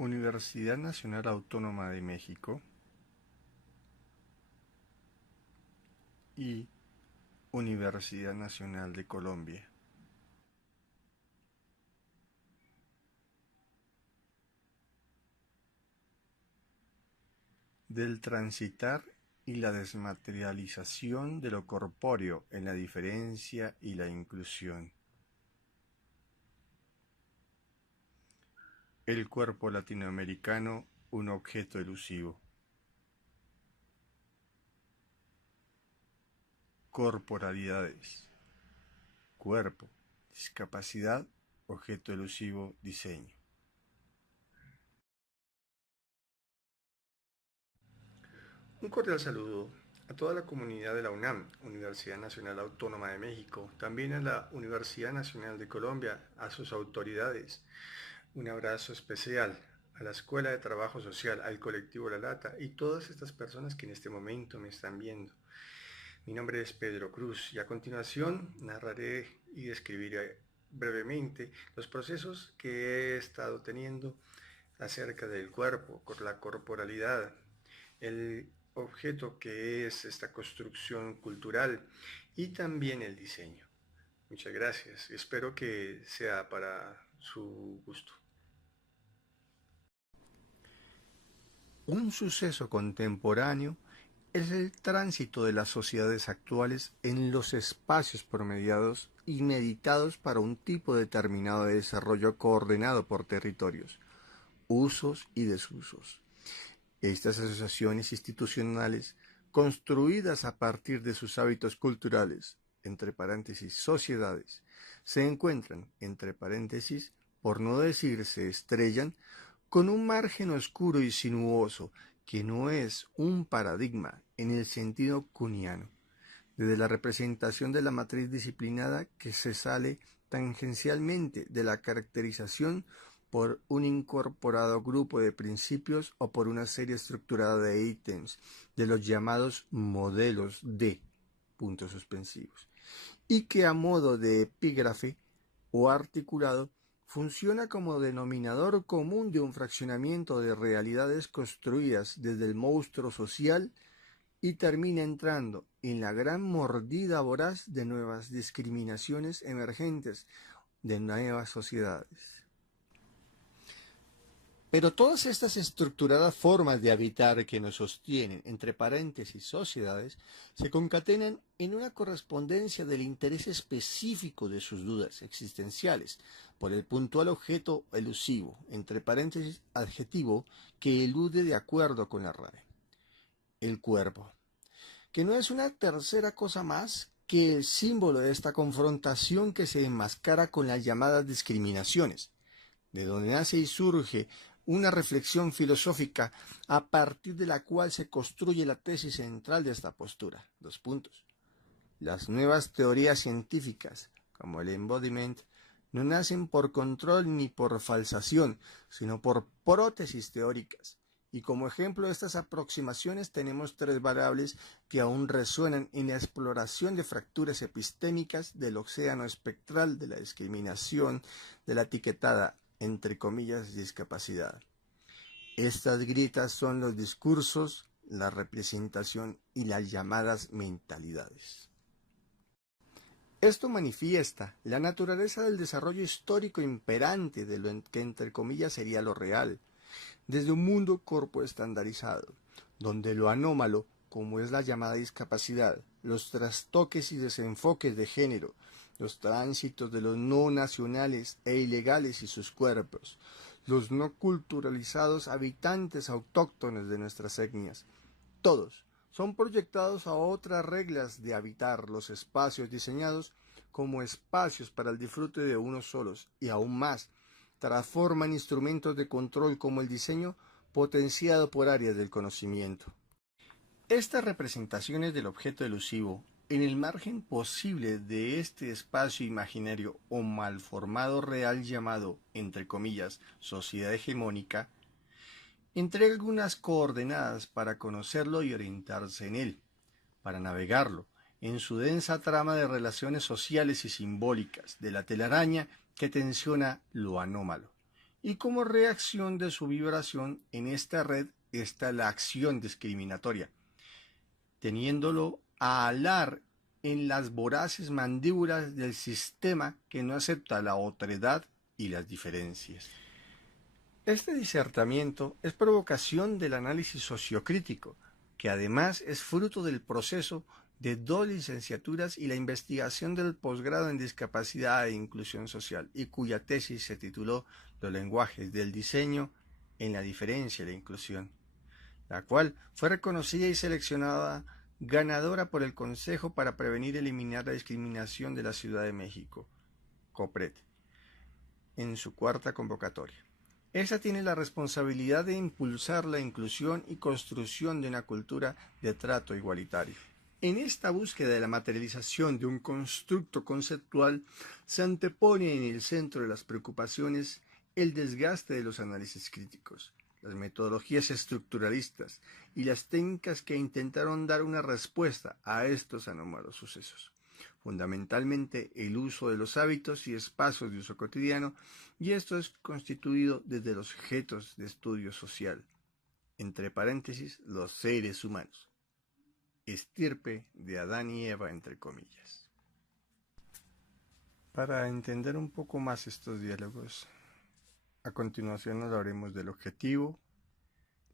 Universidad Nacional Autónoma de México y Universidad Nacional de Colombia. Del transitar y la desmaterialización de lo corpóreo en la diferencia y la inclusión. El cuerpo latinoamericano, un objeto elusivo. Corporalidades. Cuerpo, discapacidad, objeto elusivo, diseño. Un cordial saludo a toda la comunidad de la UNAM, Universidad Nacional Autónoma de México, también a la Universidad Nacional de Colombia, a sus autoridades. Un abrazo especial a la Escuela de Trabajo Social, al colectivo La Lata y todas estas personas que en este momento me están viendo. Mi nombre es Pedro Cruz y a continuación narraré y describiré brevemente los procesos que he estado teniendo acerca del cuerpo, la corporalidad, el objeto que es esta construcción cultural y también el diseño. Muchas gracias. Espero que sea para su gusto. Un suceso contemporáneo es el tránsito de las sociedades actuales en los espacios promediados y meditados para un tipo determinado de desarrollo coordinado por territorios, usos y desusos. Estas asociaciones institucionales, construidas a partir de sus hábitos culturales, entre paréntesis sociedades, se encuentran, entre paréntesis, por no decir se estrellan, con un margen oscuro y sinuoso que no es un paradigma en el sentido kuhniano, desde la representación de la matriz disciplinada que se sale tangencialmente de la caracterización por un incorporado grupo de principios o por una serie estructurada de ítems de los llamados modelos de puntos suspensivos, y que a modo de epígrafe o articulado funciona como denominador común de un fraccionamiento de realidades construidas desde el monstruo social y termina entrando en la gran mordida voraz de nuevas discriminaciones emergentes de nuevas sociedades. Pero todas estas estructuradas formas de habitar que nos sostienen, entre paréntesis, sociedades, se concatenan en una correspondencia del interés específico de sus dudas existenciales, por el puntual objeto elusivo, entre paréntesis, adjetivo, que elude de acuerdo con la RAE. El cuerpo, que no es una tercera cosa más que el símbolo de esta confrontación que se enmascara con las llamadas discriminaciones, de donde nace y surge una reflexión filosófica a partir de la cual se construye la tesis central de esta postura. Las nuevas teorías científicas, como el embodiment, no nacen por control ni por falsación, sino por prótesis teóricas. Y como ejemplo de estas aproximaciones tenemos tres variables que aún resuenan en la exploración de fracturas epistémicas del océano espectral de la discriminación, de la etiquetada entre comillas, discapacidad. Estas grietas son los discursos, la representación y las llamadas mentalidades. Esto manifiesta la naturaleza del desarrollo histórico imperante de lo que entre comillas sería lo real, desde un mundo corpo estandarizado, donde lo anómalo, como es la llamada discapacidad, los trastoques y desenfoques de género, los tránsitos de los no nacionales e ilegales y sus cuerpos, los no culturalizados habitantes autóctones de nuestras etnias, todos son proyectados a otras reglas de habitar los espacios diseñados como espacios para el disfrute de unos solos y aún más, transforman instrumentos de control como el diseño potenciado por áreas del conocimiento. Estas representaciones del objeto elusivo en el margen posible de este espacio imaginario o malformado real llamado, entre comillas, sociedad hegemónica, entrega algunas coordenadas para conocerlo y orientarse en él, para navegarlo, en su densa trama de relaciones sociales y simbólicas de la telaraña que tensiona lo anómalo, y como reacción de su vibración en esta red está la acción discriminatoria, teniéndolo a alar en las voraces mandíbulas del sistema que no acepta la otredad y las diferencias. Este disertamiento es provocación del análisis sociocrítico, que además es fruto del proceso de 2 licenciaturas y la investigación del posgrado en discapacidad e inclusión social, y cuya tesis se tituló Los lenguajes del diseño en la diferencia y la inclusión, la cual fue reconocida y seleccionada ganadora por el Consejo para Prevenir y Eliminar la Discriminación de la Ciudad de México, COPRED, en su 4ª convocatoria. Esta tiene la responsabilidad de impulsar la inclusión y construcción de una cultura de trato igualitario. En esta búsqueda de la materialización de un constructo conceptual se antepone en el centro de las preocupaciones el desgaste de los análisis críticos, las metodologías estructuralistas y las técnicas que intentaron dar una respuesta a estos anómalos sucesos. Fundamentalmente el uso de los hábitos y espacios de uso cotidiano, y esto es constituido desde los objetos de estudio social, entre paréntesis, los seres humanos, estirpe de Adán y Eva, entre comillas. Para entender un poco más estos diálogos, a continuación hablaremos del objetivo,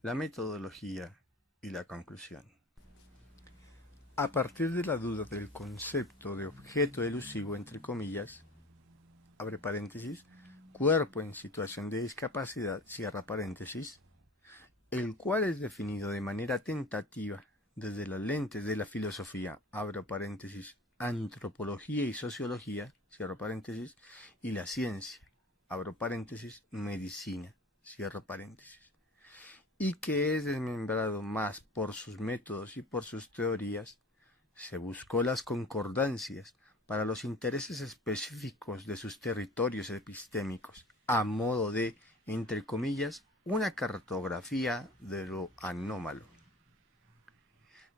la metodología y la conclusión. A partir de la duda del concepto de objeto elusivo, entre comillas, abre paréntesis, cuerpo en situación de discapacidad, cierra paréntesis, el cual es definido de manera tentativa desde las lentes de la filosofía, abro paréntesis, antropología y sociología, cierro paréntesis, y la ciencia, abro paréntesis, medicina, cierro paréntesis, y que es desmembrado más por sus métodos y por sus teorías. Se buscó las concordancias para los intereses específicos de sus territorios epistémicos, a modo de, entre comillas, una cartografía de lo anómalo.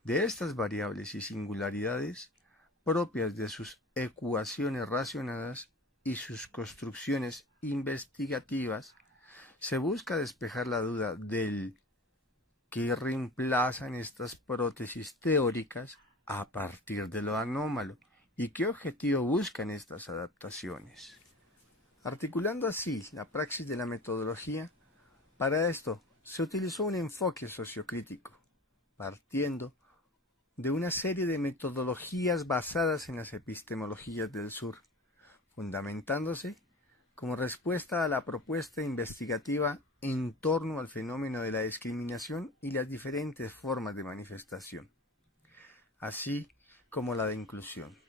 De estas variables y singularidades, propias de sus ecuaciones racionadas y sus construcciones investigativas, se busca despejar la duda del que reemplazan estas prótesis teóricas a partir de lo anómalo y qué objetivo buscan estas adaptaciones. Articulando así la praxis de la metodología, para esto se utilizó un enfoque sociocrítico, partiendo de una serie de metodologías basadas en las epistemologías del sur, fundamentándose como respuesta a la propuesta investigativa en torno al fenómeno de la discriminación y las diferentes formas de manifestación, así como la de inclusión,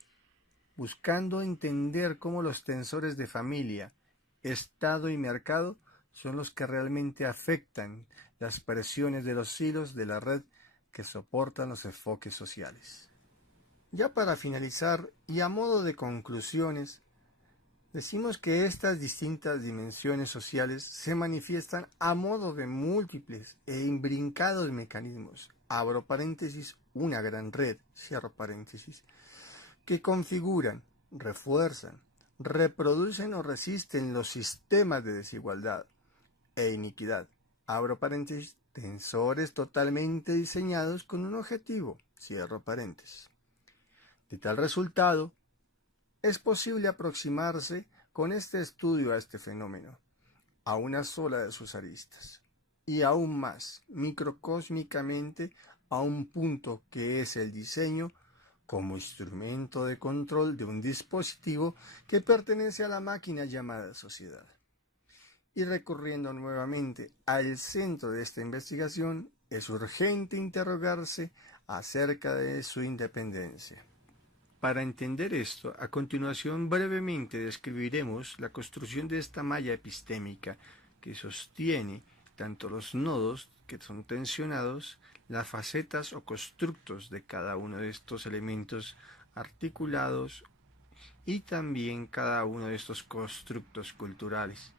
buscando entender cómo los tensores de familia, Estado y mercado son los que realmente afectan las presiones de los hilos de la red que soportan los enfoques sociales. Ya para finalizar, y a modo de conclusiones, decimos que estas distintas dimensiones sociales se manifiestan a modo de múltiples e imbrincados mecanismos, abro paréntesis, una gran red, cierro paréntesis, que configuran, refuerzan, reproducen o resisten los sistemas de desigualdad e iniquidad, abro paréntesis, tensores totalmente diseñados con un objetivo, cierro paréntesis. De tal resultado, es posible aproximarse con este estudio a este fenómeno, a una sola de sus aristas, y aún más microcósmicamente a un punto que es el diseño como instrumento de control de un dispositivo que pertenece a la máquina llamada sociedad. Y recurriendo nuevamente al centro de esta investigación, es urgente interrogarse acerca de su independencia. Para entender esto, a continuación brevemente describiremos la construcción de esta malla epistémica que sostiene tanto los nodos que son tensionados, las facetas o constructos de cada uno de estos elementos articulados y también cada uno de estos constructos culturales.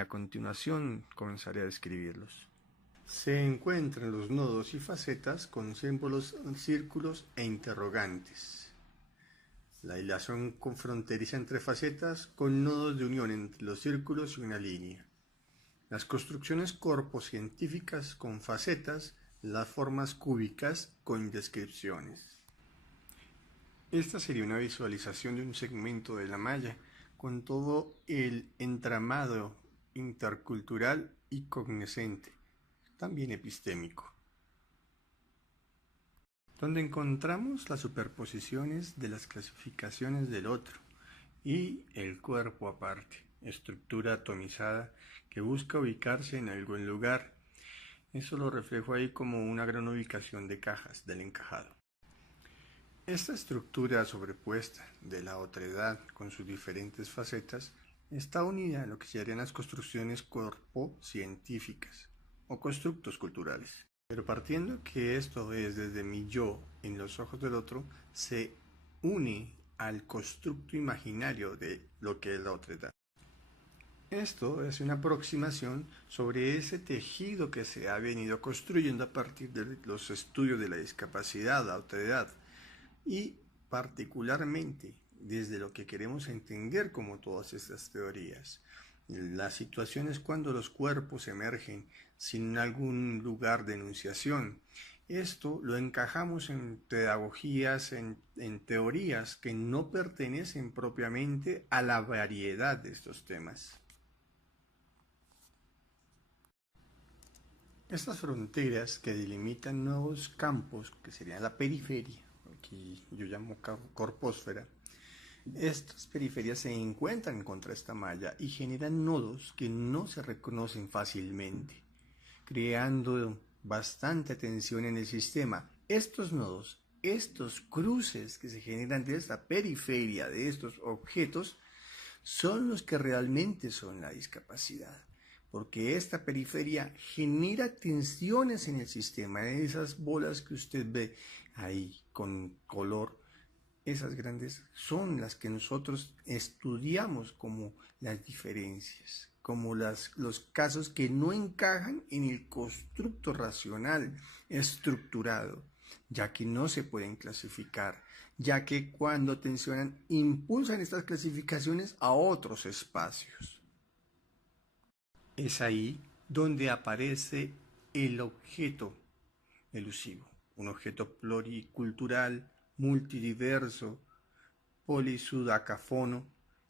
A continuación comenzaré a describirlos. Se encuentran los nodos y facetas con símbolos, círculos e interrogantes. la hilación fronteriza entre facetas con nodos de unión entre los círculos y una línea. Las construcciones corpocientíficas con facetas, las formas cúbicas con descripciones. Esta sería una visualización de un segmento de la malla con todo el entramado intercultural y cognoscente, también epistémico, donde encontramos las superposiciones de las clasificaciones del otro y el cuerpo aparte, estructura atomizada que busca ubicarse en algún lugar. Eso lo reflejo ahí como una gran ubicación de cajas del encajado. Esta estructura sobrepuesta de la otredad con sus diferentes facetas está unida a lo que serían las construcciones corpo-científicas o constructos culturales. Pero partiendo que esto es desde mi yo en los ojos del otro, se une al constructo imaginario de lo que es la otredad. Esto es una aproximación sobre ese tejido que se ha venido construyendo a partir de los estudios de la discapacidad, la otredad, y particularmente desde lo que queremos entender como todas estas teorías. Las situaciones cuando los cuerpos emergen sin algún lugar de enunciación. Esto lo encajamos en pedagogías, en teorías que no pertenecen propiamente a la variedad de estos temas. Estas fronteras que delimitan nuevos campos, que serían la periferia, aquí yo llamo corpósfera, estas periferias se encuentran contra esta malla y generan nodos que no se reconocen fácilmente, creando bastante tensión en el sistema. Estos nodos, estos cruces que se generan de esta periferia de estos objetos, son los que realmente son la discapacidad, porque esta periferia genera tensiones en el sistema. Esas bolas que usted ve ahí con color, esas grandes son las que nosotros estudiamos como las diferencias, como los casos que no encajan en el constructo racional estructurado, ya que no se pueden clasificar, ya que cuando tensionan impulsan estas clasificaciones a otros espacios. Es ahí donde aparece el objeto elusivo, un objeto pluricultural, multidiverso, polisudacafono,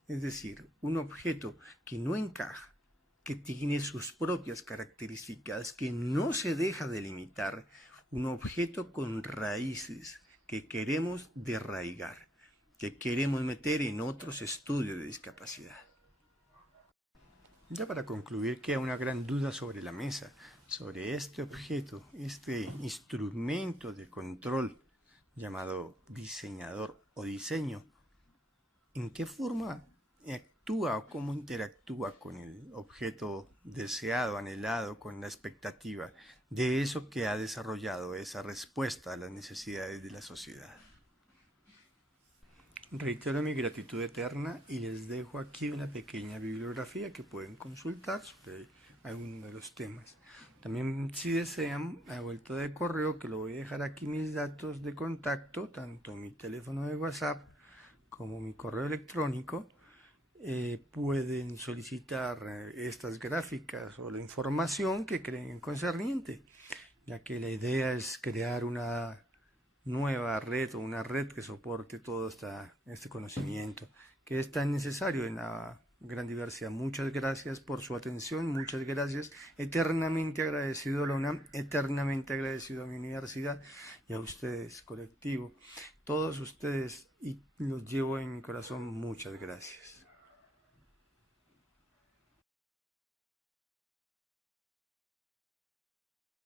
es decir, un objeto que no encaja, que tiene sus propias características, que no se deja delimitar, un objeto con raíces que queremos derraigar, que queremos meter en otros estudios de discapacidad. Ya para concluir, queda una gran duda sobre la mesa, sobre este objeto, este instrumento de control llamado diseñador o diseño. ¿En qué forma actúa o cómo interactúa con el objeto deseado, anhelado, con la expectativa de eso que ha desarrollado esa respuesta a las necesidades de la sociedad? Reitero mi gratitud eterna y les dejo aquí una pequeña bibliografía que pueden consultar sobre alguno de los temas. También, si desean, a vuelta de correo, que lo voy a dejar aquí mis datos de contacto, tanto mi teléfono de WhatsApp como mi correo electrónico, pueden solicitar estas gráficas o la información que creen concerniente, ya que la idea es crear una nueva red o una red que soporte todo este conocimiento que es tan necesario en la gran diversidad. Muchas gracias por su atención, muchas gracias, eternamente agradecido a la UNAM, eternamente agradecido a mi universidad y a ustedes, colectivo, todos ustedes, y los llevo en mi corazón, muchas gracias.